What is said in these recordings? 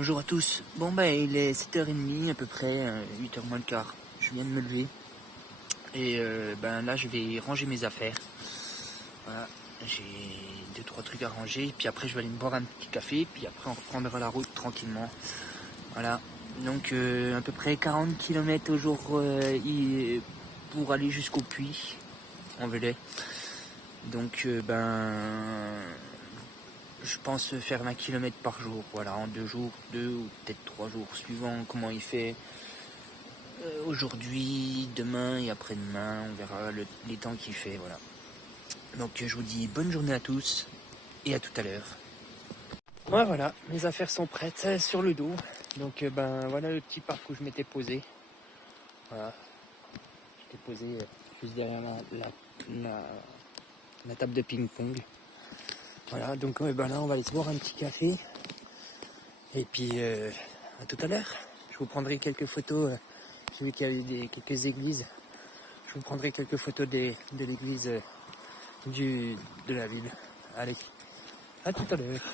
Bonjour à tous. Bon bah il est 7h30 à peu près, 8h moins le quart. Je viens de me lever. Et ben là je vais ranger mes affaires. Voilà, j'ai 2-3 trucs à ranger. Puis après je vais aller me boire un petit café. Puis après on reprendra la route tranquillement. Voilà. Donc à peu près 40 km au jour pour aller jusqu'au puits en Velay. Donc je pense faire 20 km par jour, voilà, en 2 jours, 2 ou peut-être 3 jours, suivant comment il fait aujourd'hui, demain et après-demain, on verra les temps qu'il fait, voilà. Donc je vous dis bonne journée à tous et à tout à l'heure. Ouais, voilà, mes affaires sont prêtes sur le dos, donc voilà le petit parc où je m'étais posé. Voilà, j'étais posé juste derrière la table de ping-pong. Voilà, donc là on va aller se boire un petit café. Et puis à tout à l'heure. Je vous prendrai quelques photos. J'ai vu qu'il y a eu quelques églises. Je vous prendrai quelques photos de l'église de la ville. Allez, à tout à l'heure.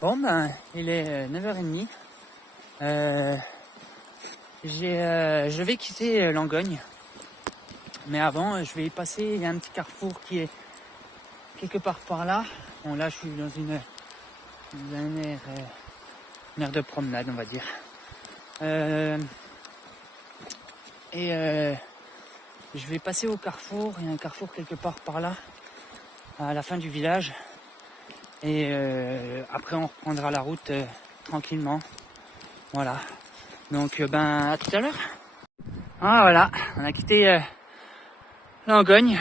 Bon il est 9h30. Je vais quitter Langogne. Mais avant, je vais y passer. Il y a un petit carrefour qui est quelque part par là. Bon, là, je suis dans une aire de promenade, on va dire. Je vais passer au carrefour. Il y a un carrefour quelque part par là, à la fin du village. Et après, on reprendra la route tranquillement. Voilà. Donc, à tout à l'heure. Ah, voilà, on a quitté Langogne.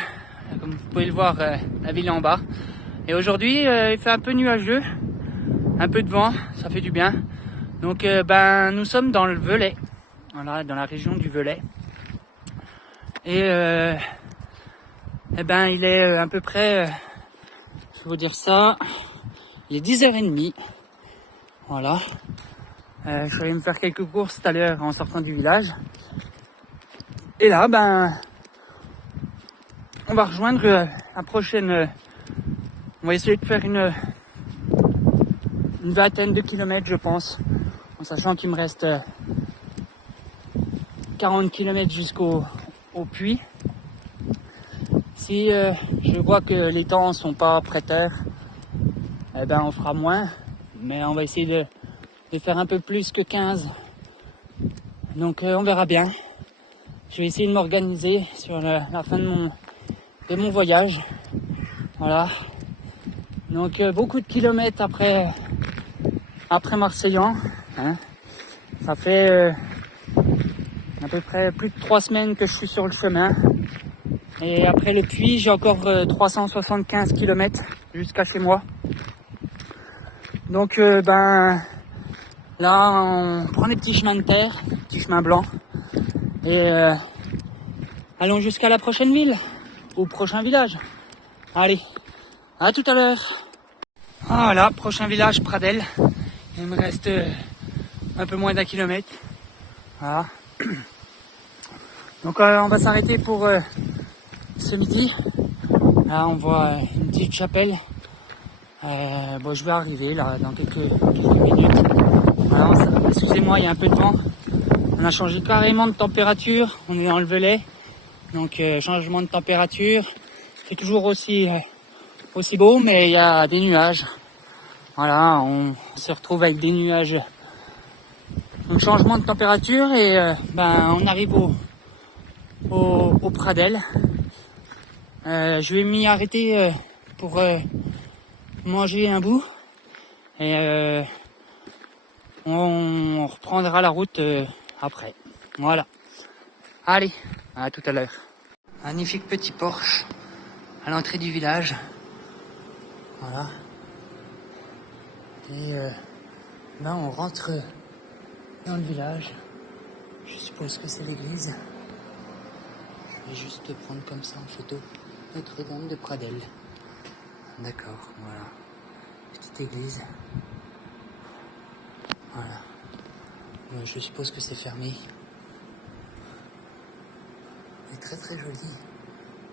Comme vous pouvez le voir, la ville est en bas. Et aujourd'hui, il fait un peu nuageux, un peu de vent, ça fait du bien. Donc, nous sommes dans le Velay. Voilà, dans la région du Velay. Et il est à peu près, je vais vous dire ça, il est 10h30. Voilà. Je suis allé me faire quelques courses tout à l'heure en sortant du village. Et là, on va rejoindre la prochaine. On va essayer de faire une vingtaine de kilomètres, je pense. En sachant qu'il me reste 40 km jusqu'au puits. Si je vois que les temps sont pas prêteurs, on fera moins. Mais on va essayer de faire un peu plus que 15. Donc on verra bien. Je vais essayer de m'organiser sur la fin de mon voyage. Voilà. Donc beaucoup de kilomètres après Marseillan. Hein. Ça fait à peu près plus de 3 semaines que je suis sur le chemin. Et après le puits, j'ai encore 375 km jusqu'à chez moi. Donc là, on prend des petits chemins de terre, des petits chemins blancs. Et allons jusqu'à la prochaine ville, au prochain village. Allez, à tout à l'heure. Voilà, prochain village, Pradel. Il me reste un peu moins d'un kilomètre. Voilà. Donc on va s'arrêter pour ce midi. Là on voit une petite chapelle. Je vais arriver là dans quelques minutes. Voilà, excusez-moi, il y a un peu de vent. On a changé carrément de température. On est dans le Velay. Donc changement de température. C'est toujours aussi beau, mais il y a des nuages. Voilà, on se retrouve avec des nuages. Donc changement de température et on arrive au Pradel. Je vais m'y arrêter pour manger un bout et on reprendra la route après. Voilà. Allez, à tout à l'heure. Magnifique petit Porsche à l'entrée du village. Voilà. Et là, on rentre dans le village. Je suppose que c'est l'église. Je vais juste prendre comme ça en photo Notre-Dame de Pradel. D'accord, voilà. Petite église. Voilà. Je suppose que c'est fermé. C'est très très joli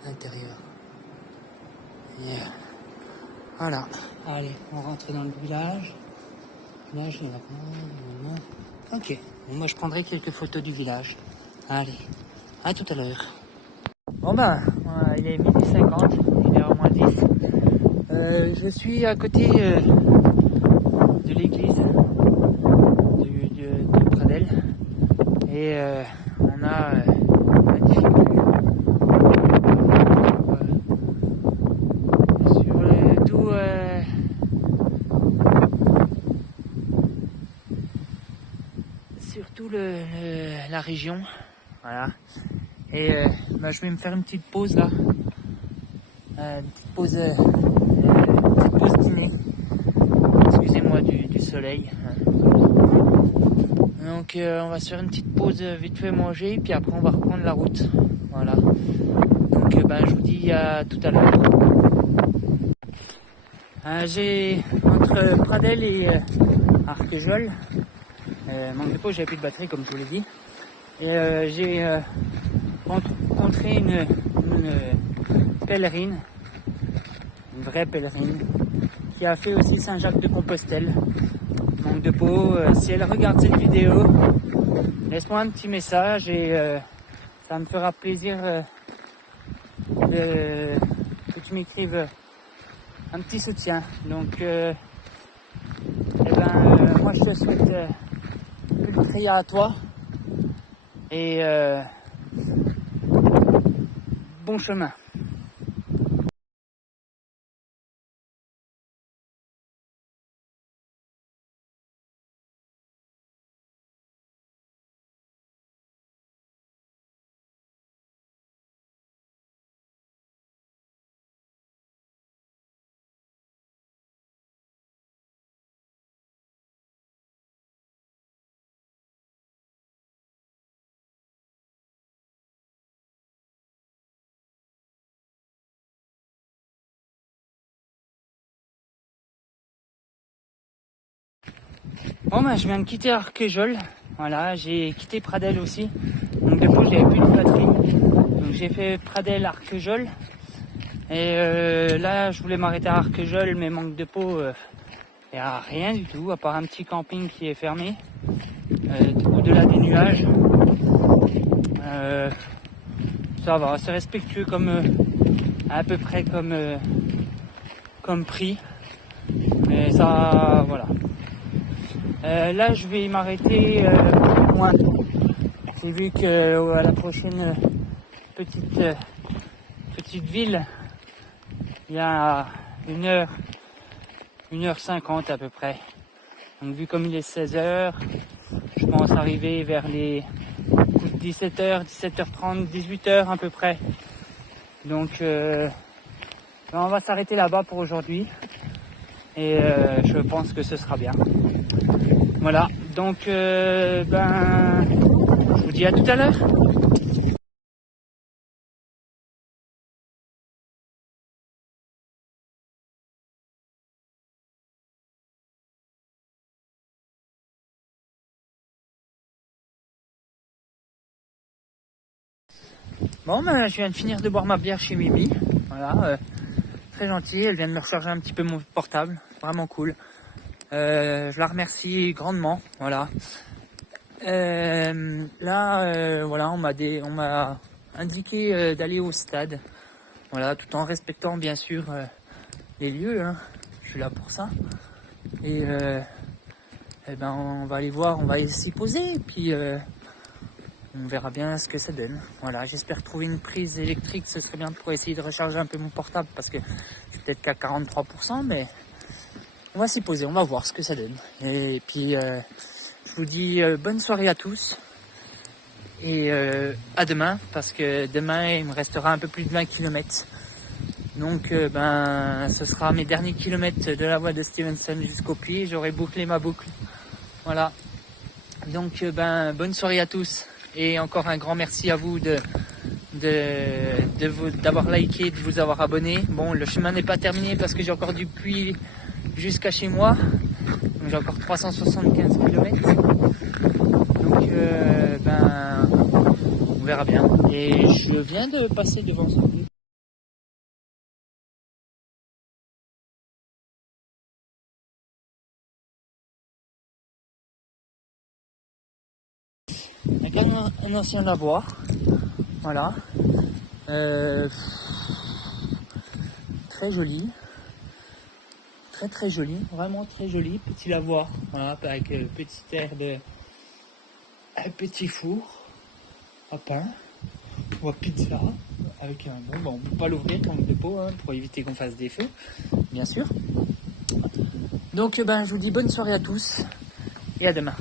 à l'intérieur. Et voilà. Allez, on rentre dans le village. Là, je vais maintenant. Ok. Bon, moi, je prendrai quelques photos du village. Allez, à tout à l'heure. Bon ben, il est 12h50, il est au moins 10. Je suis à côté de l'église de Pradel. Et on a une magnifique vue sur tout sur tout la région. Voilà. Et je vais me faire une petite pause là. Une petite pause dîner. Excusez-moi du soleil. Donc on va se faire une petite pause vite fait manger, puis après on va reprendre la route. Voilà. Donc je vous dis à tout à l'heure. J'ai entre Pradel et Arquejol, manque de pause, j'avais plus de batterie comme je vous l'ai dit. Et j'ai rencontré une pèlerine, une vraie pèlerine, qui a fait aussi Saint-Jacques-de-Compostelle. Manque de peau, si elle regarde cette vidéo, laisse-moi un petit message et ça me fera plaisir que tu m'écrives un petit soutien. Donc moi je te souhaite Ultria à toi et bon chemin. Bon je viens de quitter Arquejol, voilà, j'ai quitté Pradel aussi, donc depuis j'avais plus de batterie, donc j'ai fait Pradel Arquejol, et là je voulais m'arrêter à Arquejol, mais manque de peau, il n'y a rien du tout, à part un petit camping qui est fermé, au-delà des nuages. Ça va, c'est respectueux comme à peu près comme prix, mais ça voilà. Là je vais m'arrêter loin. J'ai vu que à la prochaine petite ville, il y a 1h50 à peu près. Donc vu comme il est 16h, je pense arriver vers les 17h, 17h30, 18h à peu près. Donc on va s'arrêter là-bas pour aujourd'hui. Et je pense que ce sera bien. Voilà, donc je vous dis à tout à l'heure. Bon je viens de finir de boire ma bière chez Mimi. Voilà, très gentil, elle vient de me recharger un petit peu mon portable, vraiment cool. Je la remercie grandement, voilà. Voilà, on m'a indiqué d'aller au stade, voilà, tout en respectant bien sûr les lieux, hein. Je suis là pour ça. Et on va aller voir, on va s'y poser, et puis on verra bien ce que ça donne. Voilà, j'espère trouver une prise électrique, ce serait bien pour essayer de recharger un peu mon portable, parce que je suis peut-être qu'à 43%, mais on va s'y poser, on va voir ce que ça donne. Et puis je vous dis bonne soirée à tous. Et à demain, parce que demain il me restera un peu plus de 20 km. Donc ce sera mes derniers kilomètres de la voie de Stevenson jusqu'au puits. J'aurai bouclé ma boucle. Voilà. Donc bonne soirée à tous. Et encore un grand merci à vous d'avoir liké, de vous avoir abonné. Bon, le chemin n'est pas terminé parce que j'ai encore du puits jusqu'à chez moi. Donc j'ai encore 375 km. Donc on verra bien. Et je viens de passer devant ce lieu. Un ancien lavoir. Voilà. Très joli. Très joli. Vraiment très joli. Petit lavoir. Voilà, avec petit air de... Un petit four à pain ou à pizza avec un bon, on peut pas l'ouvrir comme de pot pour éviter qu'on fasse des feux, bien sûr. Donc je vous dis bonne soirée à tous et à demain.